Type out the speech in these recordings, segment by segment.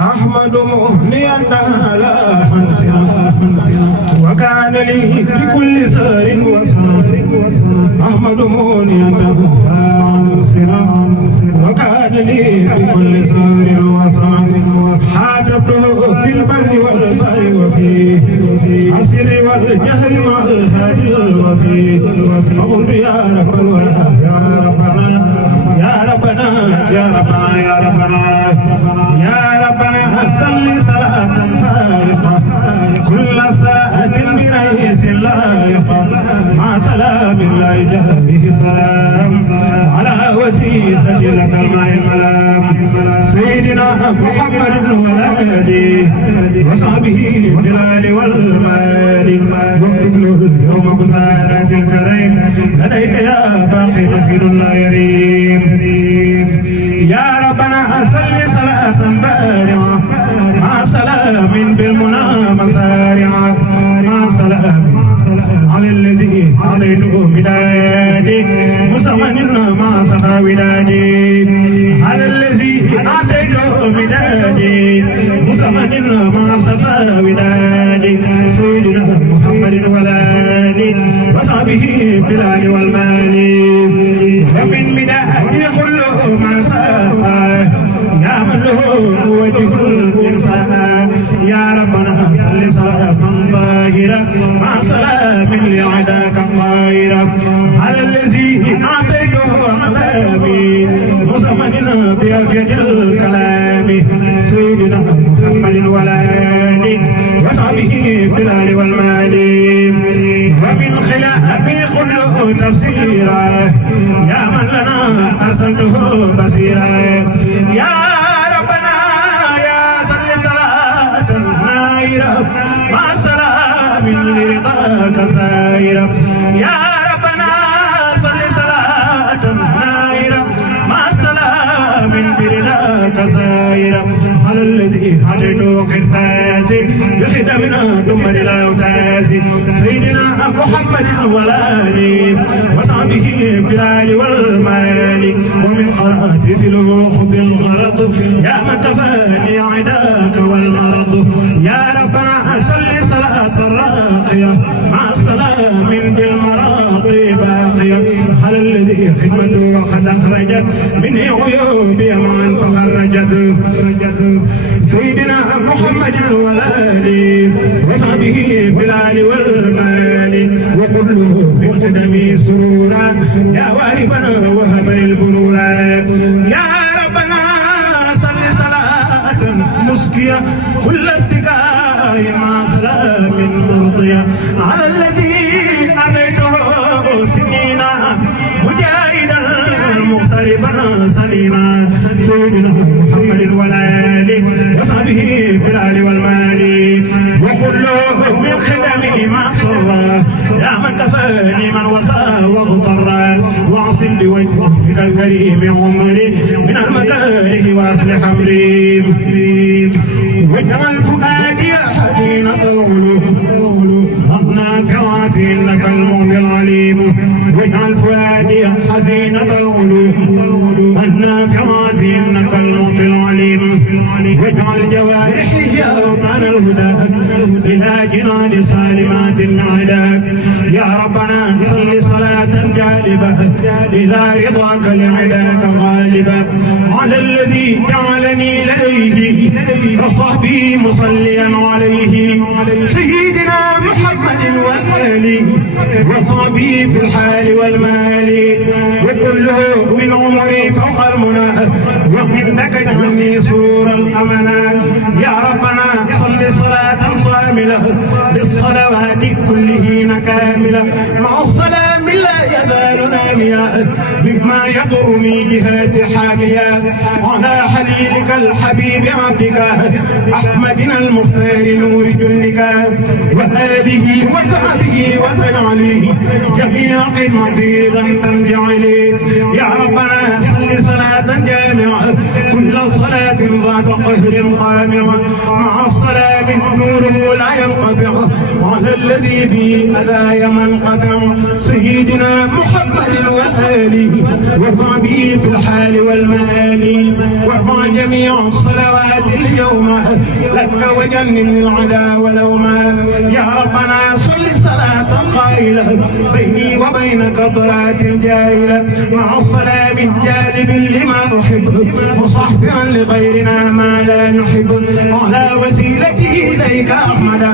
أحمد مهنيا على حنسها وكان لي بكل سار وسار أحمد مهنيا على حنسها وكان لي بكل سار وسار حاجبته في البر والبحر وفي السر والجهر مع الهادي وفي فقل يا رب الورى يا ربنا يا ربنا يا ربنا يا ربنا يا ربنا صل صلاة فائقة كل ساعة برئيس اللائقة مع سلام الله جهره سلام على وسيلة لك الماء الملام سيدنا محمد والآل وصحبه الجلال والمال وكل يوم بسارة الكريم لديك يا باقي مسجد الله يريم يا ربنا صل صلاة بارعة مع سلام في المنى مسارعة مع سلام على الذي عليته بدادي مسمن ما سقى ودادي على الذي أعطيته بدادي مسمن ما سقى ودادي سيدنا محمد والآل وصحبه بالآل والمال ومن بدادي كل ما سقى يا من له وجه الإنسان يا ربنا صل صلاة طاهرة مع سلام لعداك الطاهرة على الذي أعطيته أقلامي مصمدنا بأفيد الكلام سيدنا محمد والآل وصحبه بالآل والمال ومن خلافه خلق تفسيرا يا من لنا أرسلته بصيرا يا ربنا يا صل صلاة نائرة مع سلام لرضاك سائرة يا ربنا صل صلاة نائرة مع سلام برضاك سائرة على الذي حدث قرطاسي بخدمنا دمر الأوتاسي سيدنا محمد والآل وصحبه بالآل والمال ومن قرأت سلوخ بالغرض يا من كفاني عداك والمرض يا ربنا صل صلاة راقية مع السلام بالمراضي باقية على الذي خدمته قد أخرجت من عيوبي معا فخرجت سيدنا محمد والآل وصحبه بالآل والمال وكله بقدمي سرورا يا واهبنا وهب البرورا يا ربنا صل صلاة مسكية كل استقاء مع سلام مرضية على الذي أريته سنينا مجاهدا مغتربا سنينا سيدنا محمد والآل وصحبه بالآل والمال وكله من خدمه ما صرى يا من كفاني من وسى واغتر واعصم بوجهك الكريم عمري من المكاره واصلح امري واجعل فؤادي حزين طول نافعات انك المعطي العليم واجعل فؤادي حزين طول النافعات انك المعطي العليم واجعل جوارحي اوطان الهدى الى جنان سالمات عداك يا ربنا صل صلاة جالبة الى رضاك لعداك غالبة على الذي جعلني لديه وصحبي مصليا عليه سيدنا محمد والآل وصحبي في الحال والمال وكله من عمري فوق المنى وعندك اجعلني سرور الأمانات يا ربنا صل صلاة صاملة بالصلوات كلهن كاملة مع السلام لا يزال ناميا مما يضرني جهات حامية على حليلك الحبيب عبدك أحمدنا المختار نور جندك وآله وصحبه وسلم عليه جميع قدمتي غم تنجعلي يا ربنا صل صلاة جامعة كل صلاة ذات قهر قامعة مع السلام نوره لا ينقطع على الذي به أذى من قدم سيدنا محمد وآله وصحبه في الحال والمآل وارفع جميع الصلوات اليوم لك وجنن العدا ولوما يا ربنا صل صلاة قائلة بيني وبينك طرات جاهلة مع السلام الجالب لما أحب مصحفا لغيرنا ما لا نحب على وسيلته إليك أحمدا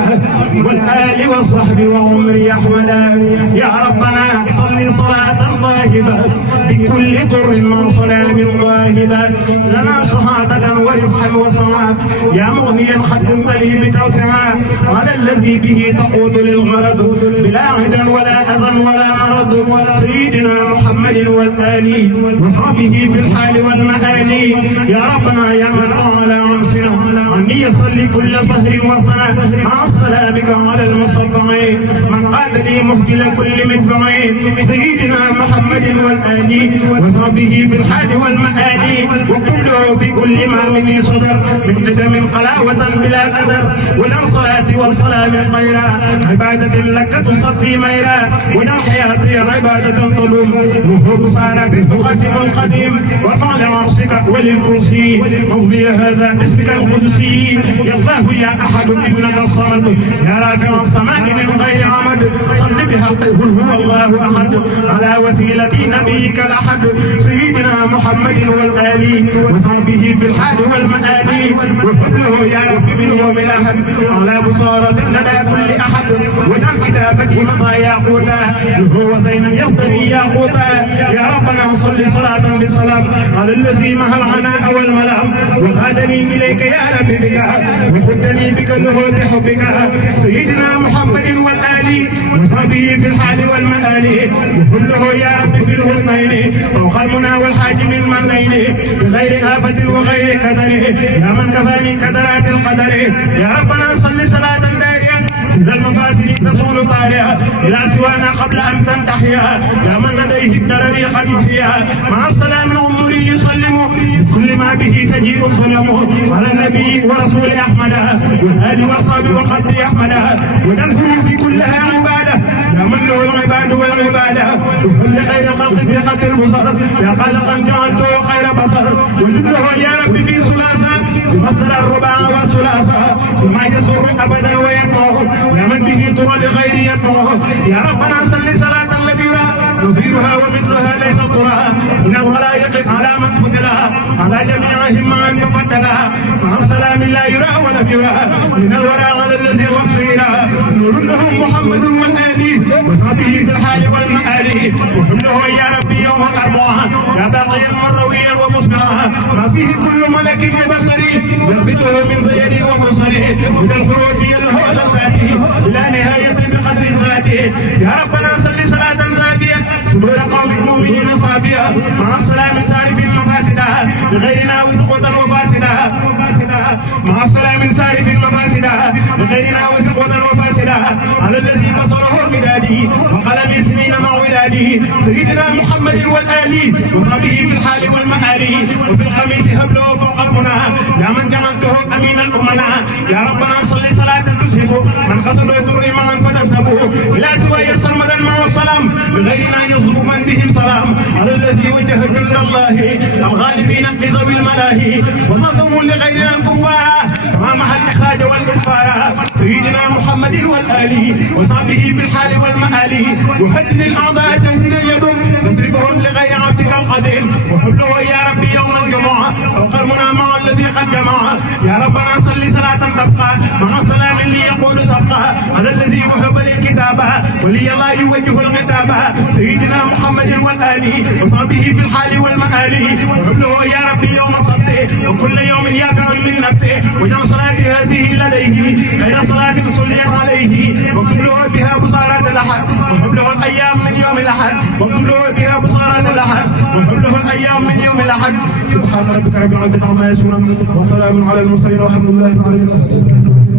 والآل والصحب وعمري أحمدا يا ربنا صل صلاة ظاهبة بكل ضر من سلام ظاهبة لنا شهادة وربحا وصواب يا مغنيا ختم لي بتوسعا على الذي به تقود للغرض بلا عدا ولا أذى ولا مرض سيدنا محمد والآل وصحبه في الحال والمآل يا ربنا يا من طال عرشنا عني يصلي كل سهر وصنا مع سلامك على المصطفى من قاد لي مهدل كل مدفع سيدنا محمد والآل وصحبه في الحال والمآل وكله في كل ما مني صدر من ندم قلاوة بلا قدر ولن صلاة والسلام خيرا عبادة لك تصفي ميرا ولن حياتي عبادة تلوم وهو صارت تقسم القديم وارفع لعرشك وللكرسي مفضي هذا باسمك القدسي يا الله يا أحد إنك الصمد يا رافع السماء من غير عمد صل بحق قل هو الله أحد على وسيلة نبيك الأحد سيدنا محمد والآل وصحبه في الحال والمآل وفضله يا رب من يوم الأحد على بصارة لدى كل أحد ودم كتابته مصايا قوتا هو زينا يصدري يا قوتا يا ربنا صل صلاة بسلام على الذي مها العناء والملام وغادني إليك يا رب بك وخدني بك له بحبك سيدنا محمد والآل وصحبه في الحال والمآل وكله يا رب في الحسنين فوق المنى والحاج من منين بغير آفة وغير قدر يا من كفاني كدرات القدر يا ربنا صل صلاة دائما إذا المفاسد تزول طارئة إلى سوانا قبل أن تنتحيا يا من لديه الدرر خبيثيا مع السلام العمري يسلم كل ما به تجيء الظلم على النبي ورسول أحمد والآل والصحب وقد أحمد وتنفر في كلها عبادة يا من له العباد والعبادة وكل خير خلق في خط البصر يا خالقا جعلته خير بصر وجده يا رب في ثلاثة في مصدر الرباع والثلاثة ثم يسر أبدا وينفع يا من به طر لغير ينفع يا ربنا صل صلاة كبيرة نظيرها ومثلها ليس طرا إن الخلائق على من فضلها على جميعهم معا ففضلها مع السلام لا يرى ولا يرى من الورى على الذي غفيرا نور لهم محمد والآل وصحبه في الحال والمآل وحمله يا ربي يوم الأربعاء يا باقيا مرويا ومصبرا ما فيه كل ملك ببصري يلقطه من زيد وبصري من الخروج له لذاته بلا نهاية بقدر ذاته يا ربنا صل صلاة زاكية صدور قوم المؤمنين صافية مع السلام سارف مفاسدة لغيرنا وسقوطا وفاسدة مع السلام سارف مفاسدة لغيرنا وسقوطا وفاسدة على الذي بصره مدادي وقلم سنين مع ولادي سيدنا محمد والآل وصحبه في الحال والمآل وفي القميص هبله فوق المنى يا من جعلته أمين الأمنا يا ربنا صل صلاة تسهب من قصد يضر معا فنسبه إلى سواي السرمدا مع السلام بغيرنا يصب من بهم سلام على الذي وجه جند الله الغالبين بذوي الملاهي وصفوا لغيرنا الكفار ما محل الإخراج والإخفار سيدنا محمد والآل وصحبه في الحال والمآل يهدد الأعضاء تهديد يدهم نصرفهم لغير عبدك القديم وحبله يا ربي يوم الجمعة فوق المنى مع الذي قد جمع يا ربنا صل صلاة تبقى مع سلام ليقول صفقا على الذي وهب للكتابة ولي الله يوجه الخطابة سيدنا محمد والآل وصحبه في الحال والمآل وحبله يا ربي يوم السبت وكل يوم يافع من نبته وجعل صلاة هذه لديه غير صلاة صليت عليه وكله بها بصارة الأحد وحبله الأيام من يوم الأحد وكله بها بصارة الأحد وحبله الأيام من يوم الأحد سبحان ربك رب العزة عما يصفون وسلام على المرسلين والحمد لله رب العالمين.